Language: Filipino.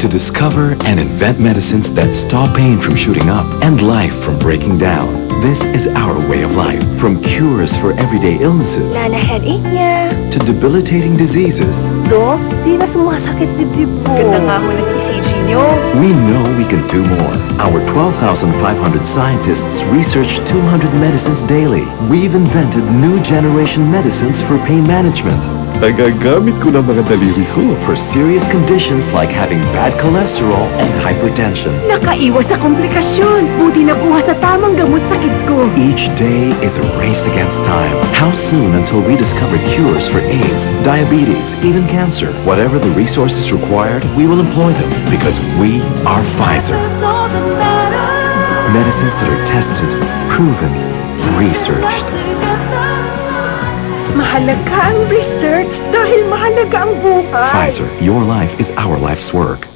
to discover and invent medicines that stop pain from shooting up and life from breaking down. This is our way of life. From cures for everyday illnesses Nana headache niya. to debilitating diseases, Dok, di na sumasakit dibdib ko. Ganda nga ho ng ECG nyo. we know we can do more. Our 12,500 scientists research 200 medicines daily. We've invented new generation medicines for pain management. Nagagamit ko ng mga daliri ko for serious conditions like having bad cholesterol and hypertension. Nakaiwas sa komplikasyon. Buti nakuha sa tamang gamot sakit ko. Each day is a race against time. How soon until we discover cures for AIDS, diabetes, even cancer? Whatever the resources required, we will employ them because we are Pfizer. Medicines that are tested, proven, researched. Mahalaga ang research dahil mahalaga ang buhay. Pfizer, your life is our life's work.